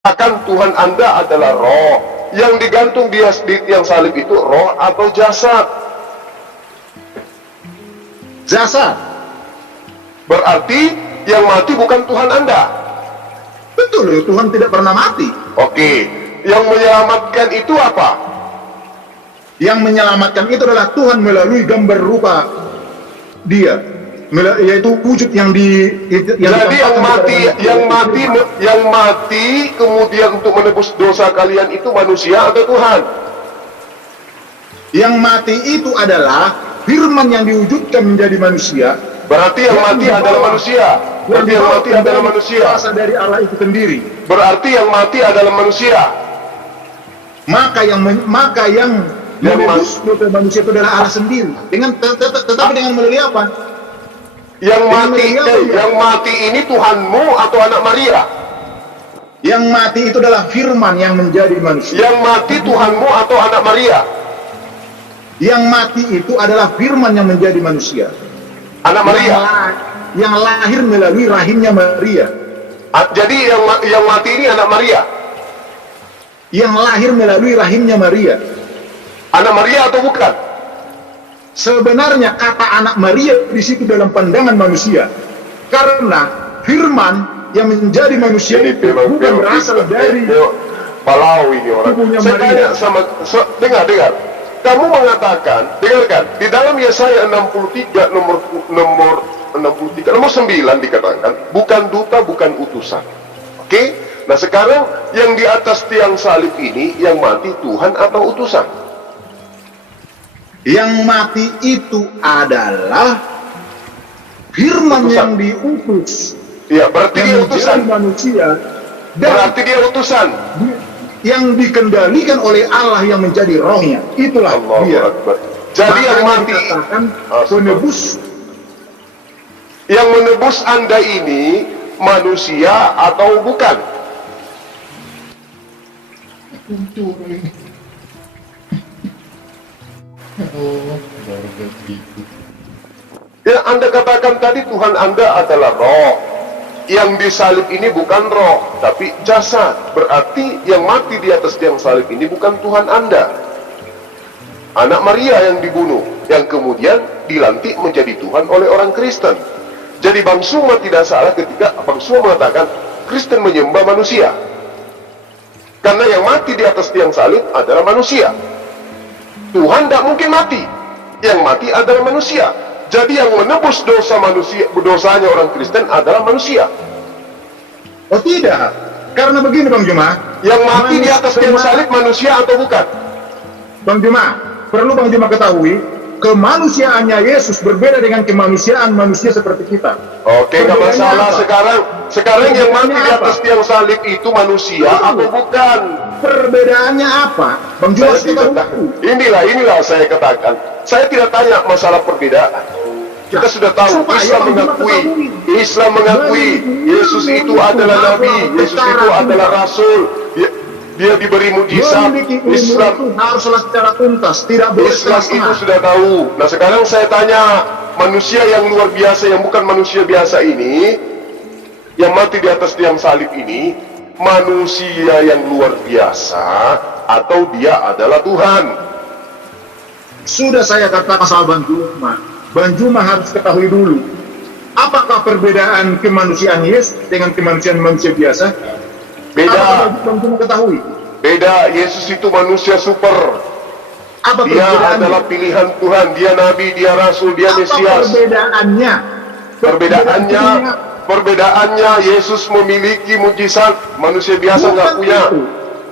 Akan Tuhan Anda adalah roh. Yang digantung di tiang salib itu roh atau jasad? Jasad. Berarti yang mati bukan Tuhan Anda. Betul, Tuhan tidak pernah mati. Oke, yang menyelamatkan itu apa? Yang menyelamatkan itu adalah Tuhan melalui gambar rupa Dia, yaitu wujud yang jadi yang mati kemudian untuk menebus dosa kalian itu manusia atau Tuhan? Yang mati itu adalah firman yang diwujudkan menjadi manusia. Berarti yang mati adalah manusia. Berarti yang mati adalah manusia. Kuasa dari Allah itu sendiri. Berarti yang mati adalah manusia. Maka yang menebus dosa manusia itu adalah Allah sendiri. Tetapi dengan melalui apa? Yang mati ini Tuhanmu atau anak Maria? Yang mati itu adalah firman yang menjadi manusia. Yang mati Tuhanmu atau anak Maria? Yang mati itu adalah firman yang menjadi manusia. Anak Maria. Yang lahir melalui rahimnya Maria. Jadi yang mati ini anak Maria. Yang lahir melalui rahimnya Maria. Anak Maria atau bukan? Sebenarnya kata anak Maria di situ dalam pandangan manusia, karena firman yang menjadi manusia ini itu bukan berasal dari Palau ini orang. Saya tanya sama dengar. Kamu mengatakan, dengarkan, di dalam Yesaya 63 nomor 9 dikatakan, bukan duta, bukan utusan. Oke? Nah sekarang yang di atas tiang salib ini yang mati Tuhan atau utusan? Yang mati itu adalah firman utusan. Yang diutus. Ya, berarti dia utusan manusia. Berarti dia utusan yang dikendalikan oleh Allah yang menjadi rohnya. Itulah Allah dia. Akbar. Jadi yang mati penebus. Yang menebus Anda ini manusia atau bukan? Yang Anda katakan tadi Tuhan Anda adalah roh. Yang disalib ini bukan roh, tapi jasad. Berarti yang mati di atas tiang salib ini bukan Tuhan Anda. Anak Maria yang dibunuh, yang kemudian dilantik menjadi Tuhan oleh orang Kristen. Jadi Bang Suma tidak salah ketika Bang Suma mengatakan Kristen menyembah manusia. Karena yang mati di atas tiang salib adalah manusia. Tuhan tidak mungkin mati. Yang mati adalah manusia. Jadi yang menebus dosa manusia, dosanya orang Kristen adalah manusia. Oh tidak, karena begini Bang Juma. Yang mati di atas tiang salib manusia atau bukan? Bang Juma, perlu Bang Juma ketahui, kemanusiaannya Yesus berbeda dengan kemanusiaan manusia seperti kita. Oke, nggak masalah. Sekarang yang mati di atas tiang salib itu manusia atau bukan? Perbedaannya apa? Bang Juma inilah saya katakan. Saya tidak tanya masalah perbedaan. Kita sudah tahu Islam mengakui Yesus itu adalah Nabi, Yesus itu adalah Rasul. Dia diberi mujizat. Islam haruslah secara tuntas, tidak boleh Islam itu sudah tahu. Nah sekarang saya tanya, manusia yang luar biasa yang bukan manusia biasa ini, yang mati di atas tiang salib ini, manusia yang luar biasa atau dia adalah Tuhan? Sudah saya katakan sama Bang Juma harus ketahui dulu, apakah perbedaan kemanusiaan Yesus dengan kemanusiaan manusia biasa? Beda. Bang Juma ketahui. Beda. Yesus itu manusia super. Apa dia adalah pilihan Tuhan. Dia Nabi, dia Rasul, dia Mesias. Perbedaannya Yesus memiliki mujizat, manusia biasa nggak punya.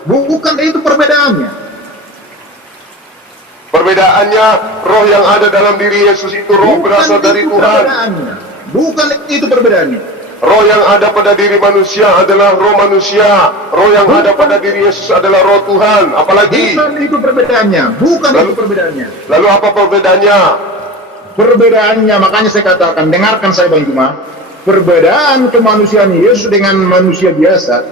Bukan itu perbedaannya. Perbedaannya roh yang ada dalam diri Yesus itu roh berasal dari Tuhan. Bukan itu perbedaannya. Roh yang ada pada diri manusia adalah roh manusia. Roh yang ada pada diri Yesus adalah roh Tuhan. Apalagi? Bukan itu perbedaannya. Itu perbedaannya. Lalu apa perbedaannya? Perbedaannya, makanya saya katakan, dengarkan saya Bang Juma. Perbedaan kemanusiaan Yesus dengan manusia biasa.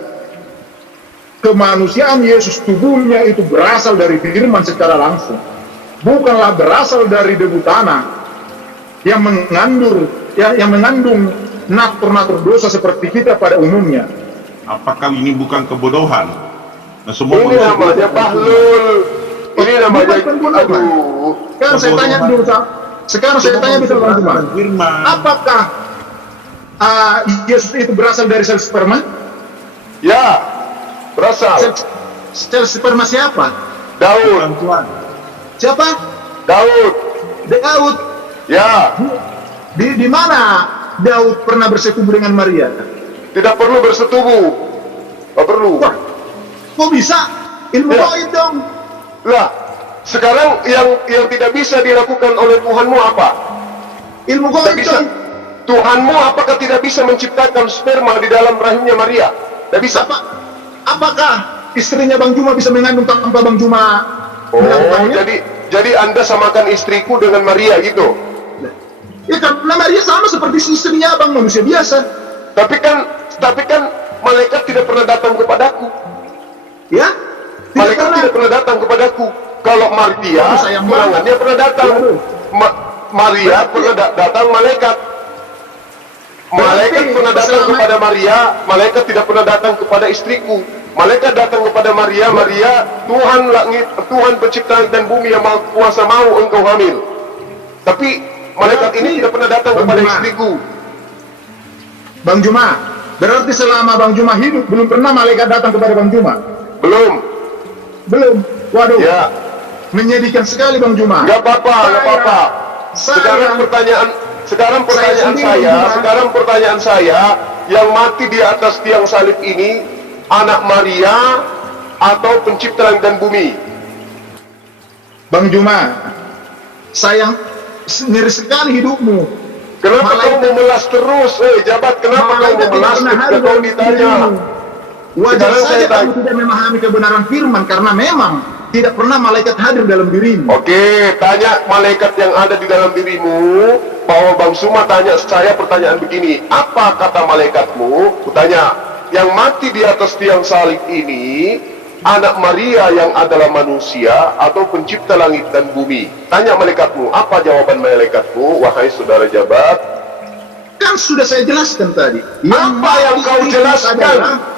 Kemanusiaan Yesus tubuhnya itu berasal dari firman secara langsung. Bukanlah berasal dari debu tanah yang mengandung natur-natur dosa seperti kita pada umumnya. Apakah ini bukan kebodohan? Nah, semua Ini manusia namanya bahlul. Ini namanya, aduh. Sekarang saya tanya dulu, sekarang saya tanya dulu Bang Juma, firman. apakah Yesus itu berasal dari sel sperma? Ya, berasal. Sel sperma siapa? Daud. Tuhan. Siapa? Daud. Daud. Ya, Di mana Daud pernah bersetubuh dengan Maria? tidak perlu bersetubuh. Tidak perlu. Wah, kok bisa? Ilmu Ya. gaib dong. Lah, sekarang yang tidak bisa dilakukan oleh Tuhanmu apa? Ilmu Tidak gaib bisa. dong. Tuhanmu apakah tidak bisa menciptakan sperma di dalam rahimnya Maria? Tidak bisa. Apakah istrinya Bang Juma bisa mengandung tanpa Bang Juma Oh, melakukannya? jadi Anda samakan istriku dengan Maria gitu. Ya karena Maria sama seperti istrinya Abang, manusia biasa. Tapi kan malaikat tidak pernah datang kepadaku. Ya? Malaikat tidak pernah datang kepadaku. Kalau Maria, Aduh, sayang gerangannya banget. pernah datang. Aduh. Maria pernah datang malaikat. Malaikat Berarti pernah datang selama- kepada Maria, malaikat tidak pernah datang kepada istriku. Malaikat datang kepada Maria, Tuhan langit, Tuhan pencipta langit dan bumi yang maha kuasa mau engkau hamil. Tapi malaikat ini tidak pernah datang Bang kepada Juma. istriku. Bang Juma, berarti selama Bang Juma hidup belum pernah malaikat datang kepada Bang Juma? Belum. Belum. Waduh. Ya, Menyedihkan sekali Bang Juma. nggak apa-apa, nggak apa-apa. Sekarang pertanyaan saya, yang mati di atas tiang salib ini anak Maria atau pencipta langit dan bumi? Bang Juma, sayang ngeri sekali hidupmu. Kenapa kau memelas terus? Jabat, kenapa kau Malaikat tidak memelas pernah ketika hadir kau dalam ditanya? dirimu. Wajar Sekarang saja saya kamu tanya. tidak memahami kebenaran firman karena memang tidak pernah malaikat hadir dalam dirimu. Oke, tanya malaikat yang ada di dalam dirimu. Bahwa Bang Suma tanya saya pertanyaan begini, apa kata malaikatmu? Kutanya, yang mati di atas tiang salib ini anak Maria yang adalah manusia atau pencipta langit dan bumi? Tanya malaikatmu, apa jawaban malaikatmu, wahai saudara Jabat? Kan sudah saya jelaskan tadi. Apa yang kau mati itu jelaskan? adalah-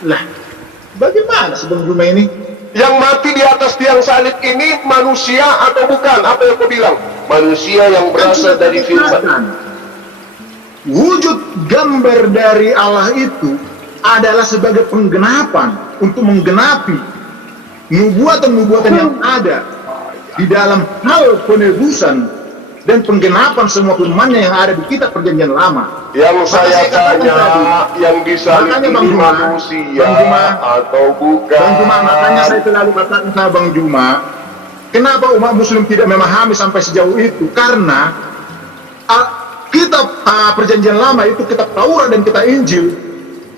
Lah, bagaimana sih Bang Juma ini? Yang mati di atas tiang salib ini manusia atau bukan? Apa yang kau bilang? Manusia yang Kan berasal sudah dari firman. dikatakan, wujud gambar dari Allah itu adalah sebagai penggenapan untuk menggenapi nubuatan-nubuatan yang ada di dalam hal penebusan dan penggenapan semua firman-Nya yang ada di kitab Perjanjian Lama. Yang saya katakan tanya, tadi, yang disalib makanya Bang ini Juma, manusia Bang Juma, atau bukan? Bang Juma, makanya saya selalu katakan sama Bang Juma, kenapa umat Muslim tidak memahami sampai sejauh itu? Karena kitab Perjanjian Lama itu, kitab Taurat dan kitab Injil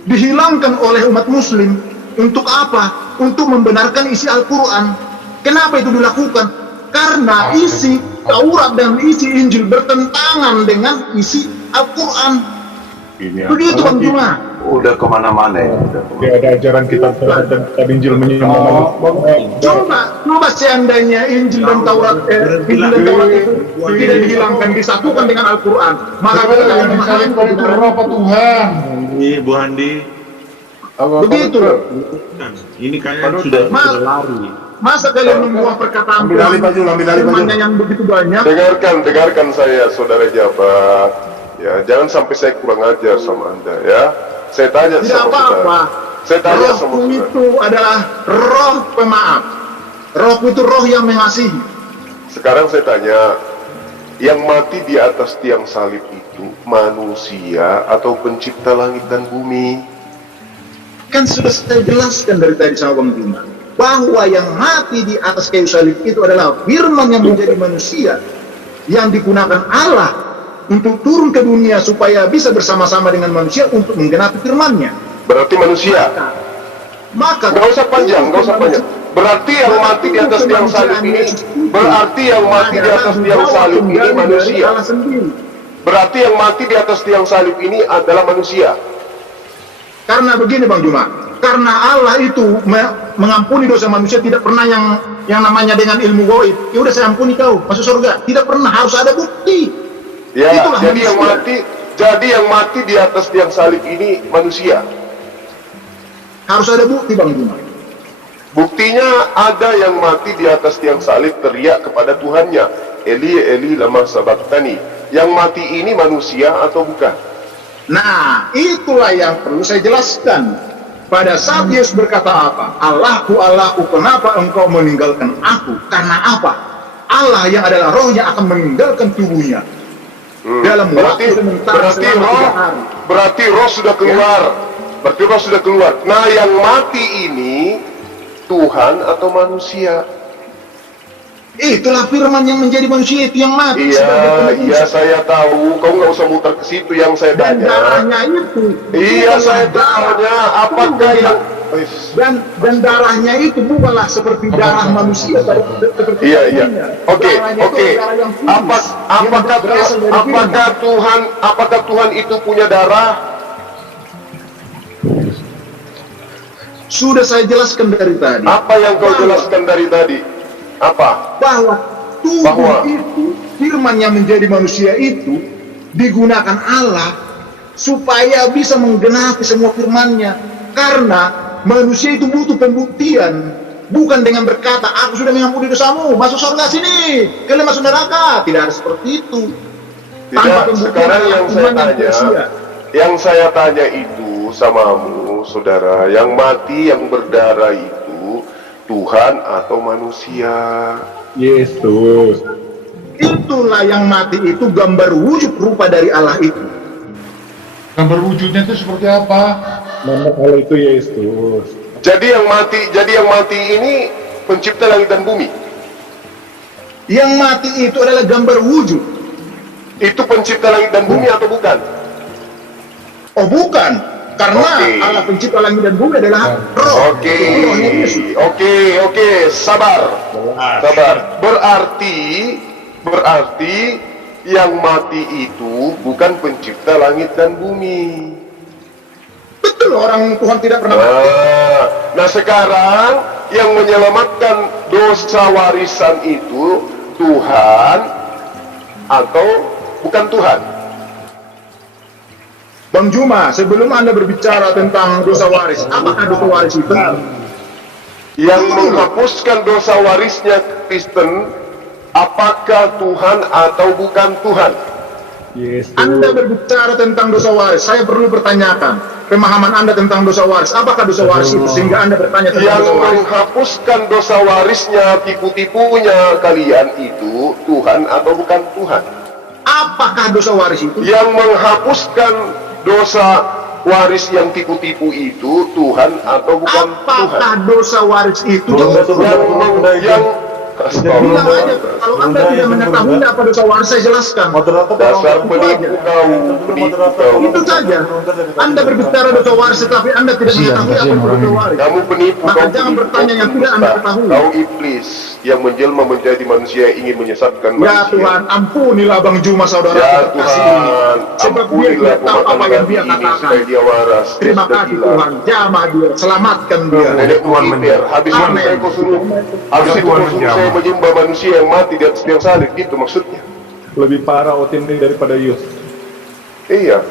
dihilangkan oleh umat Muslim. Untuk apa? Untuk membenarkan isi Al-Quran. Kenapa itu dilakukan? Karena isi Taurat dan isi Injil bertentangan dengan isi Al-Quran. Begitu Bang Juma. Udah kemana-mana ya. Ya, ada ajaran kitab Taurat dan kitab Injil menyembah Coba seandainya Injil dan Taurat itu tidak dihilangkan, disatukan dengan Al-Quran, maka kita akan memahami kebenaran. apa Tuhan? Ini Bu Handi, Begitu loh. kan? Ini kalian sudah lari. Masa kalian membuat perkataan Ambil alih baju, ambil alih baju. firman-Nya yang begitu banyak? Dengarkan saya, saudara Jabat. Ya, jangan sampai saya kurang ajar sama Anda ya. Saya tanya Tidak sama apa-apa. saudara. Saya tanya sama Rohku saudara. itu adalah roh pemaaf. Rohku itu roh yang mengasihi. Sekarang saya tanya, yang mati di atas tiang salib itu manusia atau pencipta langit dan bumi? Kan sudah saya jelaskan dari tadi sama Bang Juma, bahwa yang mati di atas kayu salib itu adalah firman yang menjadi manusia, yang digunakan Allah untuk turun ke dunia supaya bisa bersama-sama dengan manusia untuk menggenapi firman-Nya. Berarti manusia. Maka Gak usah panjang, gak usah panjang. Berarti yang mati di atas tiang salib ini, berarti yang mati di atas tiang salib ini manusia. Allah sendiri. Berarti yang mati di atas tiang salib ini adalah manusia. Karena begini Bang Juma, karena Allah itu mengampuni dosa manusia tidak pernah yang namanya dengan ilmu gaib. Ya udah saya ampuni kau, masuk surga. Tidak pernah, harus ada bukti. Ya, Itulah jadi manusia. yang mati di atas tiang salib ini manusia. Harus ada bukti, Bang Juma. Buktinya ada yang mati di atas tiang salib teriak kepada Tuhannya, Eli Eli lama sabachthani. Yang mati ini manusia atau bukan? Nah, itulah yang perlu saya jelaskan. Pada saat Yesus berkata apa? Allahku, Allahku, kenapa engkau meninggalkan aku? Karena apa? Allah yang adalah rohnya akan meninggalkan tubuhnya. Dalam waktu sementara selama 3 hari. Berarti roh sudah keluar. Berarti roh sudah keluar. Nah, yang mati ini Tuhan atau manusia? Itulah firman yang menjadi manusia itu yang mati. Iya, saya tahu. Kau nggak usah muter ke situ yang saya Dan tanya. darahnya itu. Iya, saya tanya. Apakah yang dan darahnya itu bukanlah seperti darah manusia, seperti Iya. Oke. Apakah Tuhan itu punya darah? Sudah saya jelaskan dari tadi. Apa yang kau jelaskan dari tadi? Apa? Bahwa tubuh itu, firman yang menjadi manusia itu digunakan Allah supaya bisa menggenapi semua firman-Nya. Karena manusia itu butuh pembuktian, bukan dengan berkata, aku sudah mengampuni dosamu, masuk surga sini, kalian masuk neraka. Tidak ada seperti itu. Tidak, sekarang yang saya tanya itu samamu, saudara, yang mati, yang berdarah itu Tuhan atau manusia? Yesus. Itulah yang mati itu gambar wujud rupa dari Allah itu. Gambar wujudnya itu seperti apa? Nama Allah itu Yesus. Jadi yang mati ini pencipta langit dan bumi. Yang mati itu adalah gambar wujud. Itu pencipta langit dan bumi atau bukan? Oh bukan, karena Allah pencipta langit dan bumi adalah roh. Oke, sabar. Berarti yang mati itu bukan pencipta langit dan bumi. Betul, orang Tuhan tidak pernah mati. Nah sekarang yang menyelamatkan dosa warisan itu Tuhan atau bukan Tuhan? Bang Juma, sebelum Anda berbicara tentang dosa waris, apakah dosa waris itu? Yang menghapuskan dosa warisnya Kristen, apakah Tuhan atau bukan Tuhan? Yesus. Anda berbicara tentang dosa waris, saya perlu bertanyakan pemahaman Anda tentang dosa waris. Apakah dosa waris itu sehingga Anda bertanya tentang Yang dosa waris? menghapuskan dosa warisnya, tipu-tipunya kalian itu Tuhan atau bukan Tuhan? Apakah dosa waris itu? Yang menghapuskan dosa waris yang tipu-tipu itu Tuhan atau bukan Tuhan? Apakah dosa waris itu? Astagfirullah. Bilang aja, kalau Anda tidak mengetahui apa dosa waris, saya jelaskan. Dasar penipu kau. Itu saja. Anda berbicara dosa waris tetapi Anda tidak mengetahui apa itu dosa waris. Kamu penipu. Maka kau jangan penipu, bertanya yang kau tidak Anda dusta. ketahui. Kau iblis yang menjelma menjadi manusia yang ingin menyesatkan Ya manusia. Tuhan, ampunilah Bang Juma saudara Ya kasih ini. Tuhan, Sebab dia ampunilah tidak tahu apa yang dia ini katakan. supaya dia waras. Dia Terima sudah kasih gila. Tuhan, jamah dia, selamatkan dia. Nenek Tuhan menyer. Habis itu Amin. saya kau suruh, habis itu kau suruh saya menyembah manusia yang mati di atas tiang salib. Itu maksudnya. Lebih parah Otin ini daripada Yus. Iya.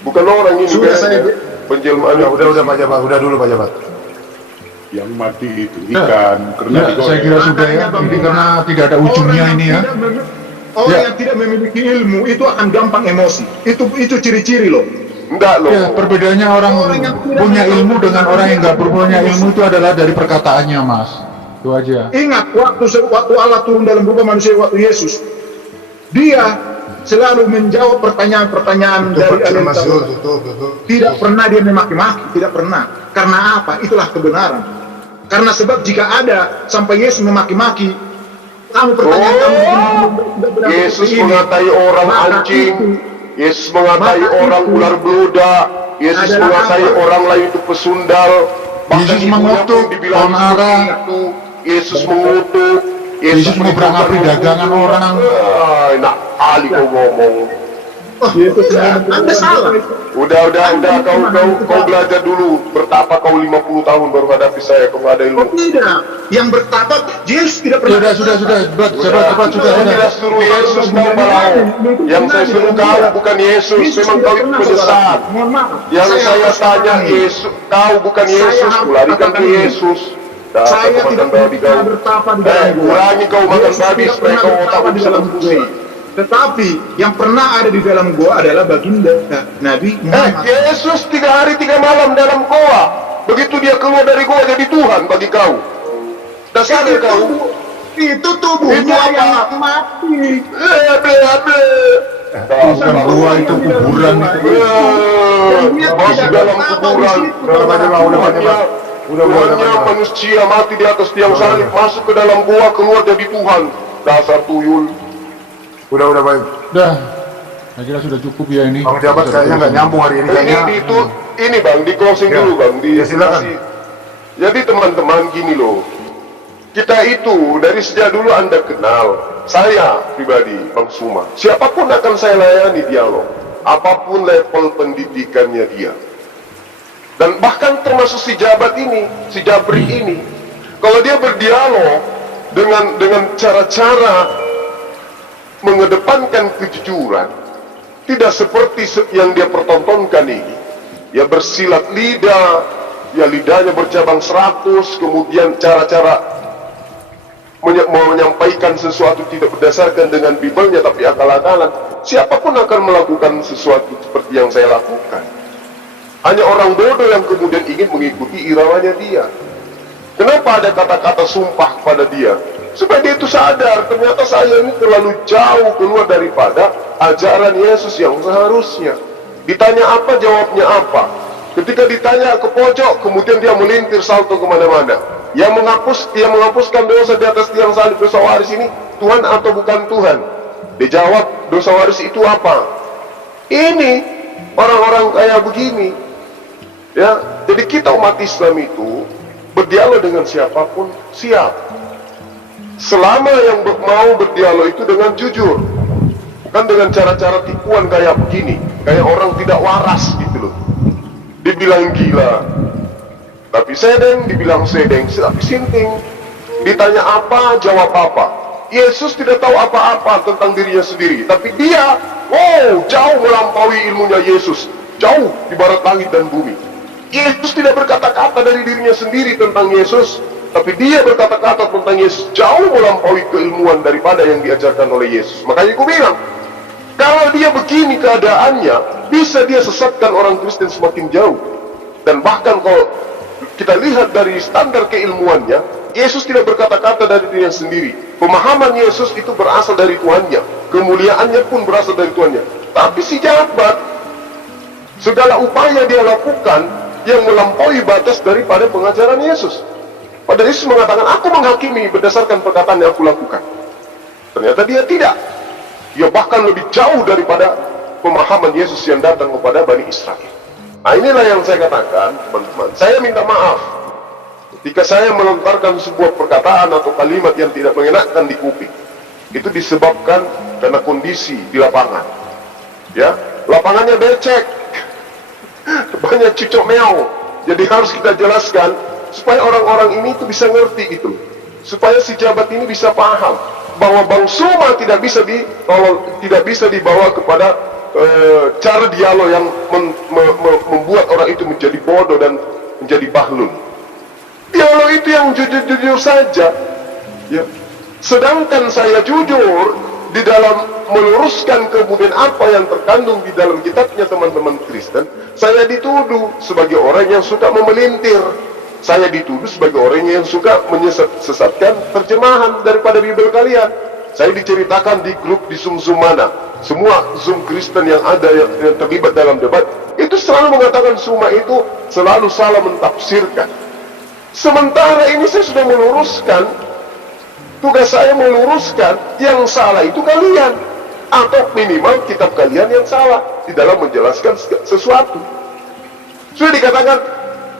Bukan orang ini Sudah saya penjelmaan. Udah Pak Jabat, udah dulu Pak Jabat. Yang mati itu ikan karena Ya, saya kira sudah ya, ini karena tidak ada ujungnya ini ya. Orang yang tidak memiliki ilmu itu akan gampang emosi. Itu ciri-ciri loh. Enggak loh. Ya, perbedaannya orang punya ilmu dengan orang yang nggak punya ilmu itu adalah dari perkataannya, Mas. Itu aja. Ingat waktu Allah turun dalam rupa manusia waktu Yesus, dia selalu menjawab pertanyaan-pertanyaan dari ahli Taurat. Tidak pernah dia memaki-maki, tidak pernah. Karena apa? Itulah kebenaran. Karena sebab jika ada sampai Yesus memaki-maki, kamu pertanyaan kamu benar-benar Yesus seperti ini, mengatai orang maka anjing. itu Yesus mengatai maka orang itu ular beluda. Yesus adalah mengatai apa? orang lain itu pesundal. Bahkan Yesus ibunya mengutuk pun dibilang pohon ara. seperti itu. Yesus mengutuk. Yesus mengobrang-abrik dagangan orang. Enak kali kau ngomong. Oh, enggak, Anda salah. Udah, kau belajar dulu. Bertapa kau 50 tahun baru hadapi saya, kau nggak ada ilmu. Oh tidak, yang bertapa Yesus tidak pernah. Sudah, cepat, sudah. Saya tidak suruh Yesus kau malau. Yang saya suruh kau bukan Yesus, memang kau itu penyesat. Mohon maaf. Yang saya tanya Yesus, kau bukan Yesus, kularikan ke Yesus. Saya tidak pernah bertapa di dalam gua. Kurangi kau makan babi supaya kau otak bisa fungsi. Tetapi yang pernah ada di dalam gua adalah baginda Nabi Muhammad. Yesus 3 hari 3 malam dalam goa. Begitu dia keluar dari goa jadi Tuhan bagi kau. Dasar kau. Itu tubuhnya yang mati. Bukan gua, itu kuburan. Masih dalam kuburan. Tuhannya manusia mati di atas tiang salib, masuk ke dalam goa, keluar jadi Tuhan. Dasar tuyul. Udah baik. Dah, saya kira sudah cukup ya ini. Bang Jabat kayaknya nggak nyambung hari ini kayaknya. Ini bang, di closing dulu bang. Ya, silakan. Jadi teman-teman gini loh. Kita itu dari sejak dulu Anda kenal. Saya pribadi, Bang Suma. Siapapun akan saya layani dialog. Apapun level pendidikannya dia. Dan bahkan termasuk si Jabat ini, si Jabri ini. Kalau dia berdialog dengan cara-cara mengedepankan kejujuran, tidak seperti yang dia pertontonkan ini. Ya bersilat lidah, ya lidahnya bercabang 100, kemudian cara-cara menyampaikan sesuatu tidak berdasarkan dengan Bibelnya tapi akal-akalan. Siapapun akan melakukan sesuatu seperti yang saya lakukan. Hanya orang bodoh yang kemudian ingin mengikuti iramanya dia. Kenapa ada kata-kata sumpah pada dia? Supaya dia itu sadar, ternyata saya ini terlalu jauh keluar daripada ajaran Yesus yang seharusnya. Ditanya apa, jawabnya apa. Ketika ditanya ke pojok, kemudian dia melintir salto kemana-mana. Yang menghapuskan dosa di atas tiang salib, dosa waris ini Tuhan atau bukan Tuhan? Dijawab, dosa waris itu apa? Ini orang-orang kayak begini. Ya, jadi kita umat Islam itu berdialog dengan siapapun siap. Selama yang mau berdialog itu dengan jujur, bukan dengan cara-cara tipuan kayak begini, kayak orang tidak waras gitu loh. Dibilang gila, tapi sedeng, dibilang sedeng, tapi sinting. Ditanya apa, jawab apa. Yesus tidak tahu apa-apa tentang dirinya sendiri, tapi dia, jauh melampaui ilmunya Yesus, jauh di barat langit dan bumi. Yesus tidak berkata-kata dari dirinya sendiri tentang Yesus, tapi dia berkata-kata tentang Yesus jauh melampaui keilmuan daripada yang diajarkan oleh Yesus. Makanya aku bilang, kalau dia begini keadaannya, bisa dia sesatkan orang Kristen semakin jauh. Dan bahkan kalau kita lihat dari standar keilmuannya, Yesus tidak berkata-kata dari dirinya sendiri. Pemahaman Yesus itu berasal dari Tuhannya, kemuliaannya pun berasal dari Tuhannya. Tapi si Jabat, segala upaya dia lakukan yang melampaui batas daripada pengajaran Yesus. Padahal Yesus mengatakan, aku menghakimi berdasarkan perkataan yang aku lakukan. Ternyata dia tidak. Dia bahkan lebih jauh daripada pemahaman Yesus yang datang kepada Bani Israel. Nah, inilah yang saya katakan, teman-teman. Saya minta maaf ketika saya melontarkan sebuah perkataan atau kalimat yang tidak mengenakan di kuping. Itu disebabkan karena kondisi di lapangan. Ya, lapangannya becek, banyak cicok meow. Jadi harus kita jelaskan supaya orang-orang ini itu bisa ngerti itu, supaya si Jabat ini bisa paham bahwa Bang Suma tidak bisa dibawa kepada cara dialog yang membuat orang itu menjadi bodoh dan menjadi bahlul. Dialog itu yang jujur-jujur saja, ya. Sedangkan saya jujur di dalam meluruskan kemudian apa yang terkandung di dalam kitabnya teman-teman Kristen. Saya dituduh sebagai orang yang suka memelintir. Saya dituduh sebagai orang yang suka menyesatkan terjemahan daripada Bibel kalian. Saya diceritakan di grup di Zoom mana. Semua Zoom Kristen yang ada yang terlibat dalam debat itu selalu mengatakan Suma itu selalu salah mentafsirkan. Sementara ini saya sudah meluruskan. Tugas saya meluruskan yang salah itu kalian, atau minimal kitab kalian yang salah di dalam menjelaskan sesuatu. Sudah dikatakan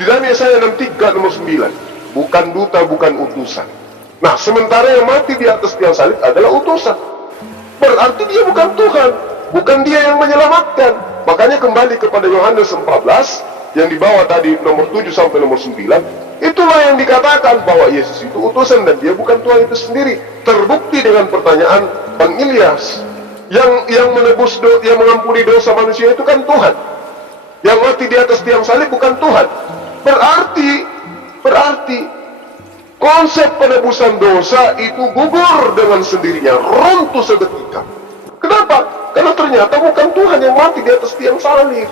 di dalam Yesaya 63 nomor 9, bukan duta, bukan utusan. Nah, sementara yang mati di atas tiang salib adalah utusan. Berarti dia bukan Tuhan. bukan dia yang menyelamatkan. Makanya kembali kepada Yohanes 14 yang dibawa tadi nomor 7 sampai nomor 9, itulah yang dikatakan bahwa Yesus itu utusan dan dia bukan Tuhan itu sendiri. Terbukti dengan pertanyaan Bang Ilyas, yang menebus yang mengampuni dosa manusia itu kan Tuhan. Yang mati di atas tiang salib bukan Tuhan. Berarti konsep penebusan dosa itu gugur dengan sendirinya, runtuh seketika. Kenapa? Karena ternyata bukan Tuhan yang mati di atas tiang salib.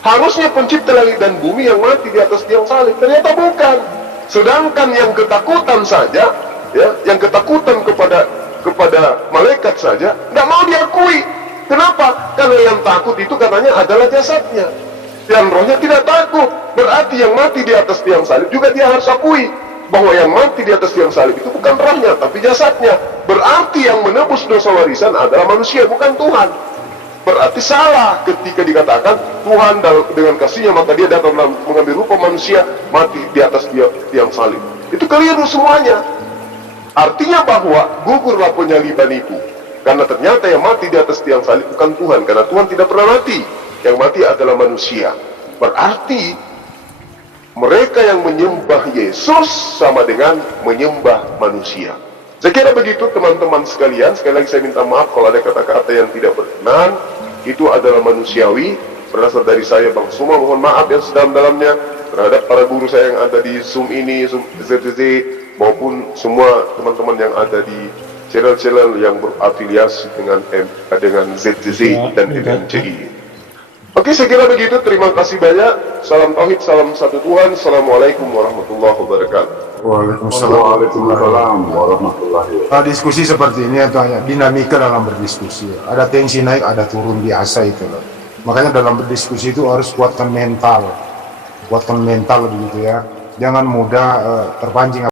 Harusnya pencipta langit dan bumi yang mati di atas tiang salib, ternyata bukan. Sedangkan yang ketakutan saja, ya, yang ketakutan kepada malaikat saja, nggak mau diakui. Kenapa? Karena yang takut itu katanya adalah jasadnya. Dan rohnya tidak takut. Berarti yang mati di atas tiang salib juga dia harus akui bahwa yang mati di atas tiang salib itu bukan rohnya, tapi jasadnya. Berarti yang menebus dosa warisan adalah manusia, bukan Tuhan. Berarti salah ketika dikatakan Tuhan dengan kasihnya maka dia datang mengambil rupa manusia, mati di atas tiang salib. Itu keliru semuanya. Artinya bahwa gugurlah penyaliban itu, karena ternyata yang mati di atas tiang salib bukan Tuhan, karena Tuhan tidak pernah mati. Yang mati adalah manusia. Berarti mereka yang menyembah Yesus sama dengan menyembah manusia. Saya kira begitu teman-teman sekalian. Sekali lagi saya minta maaf kalau ada kata-kata yang tidak berkenan. Itu adalah manusiawi. Berasal dari saya Bang Suma, mohon maaf yang sedalam-dalamnya terhadap para guru saya yang ada di Zoom ini, Zoom ZZZ, maupun semua teman-teman yang ada di channel-channel yang berafiliasi dengan ZZZ dan MNCI. Oke, saya kira begitu. Terima kasih banyak. Salam tauhid, salam satu Tuhan. Assalamualaikum warahmatullahi wabarakatuh. Waalaikumsalam warahmatullahi wabarakatuh. Nah, diskusi seperti ini atau hanya dinamika dalam berdiskusi. Ada tensi naik, ada turun, biasa itu loh. Makanya dalam berdiskusi itu harus kuatkan mental begitu ya. Jangan mudah terpancing.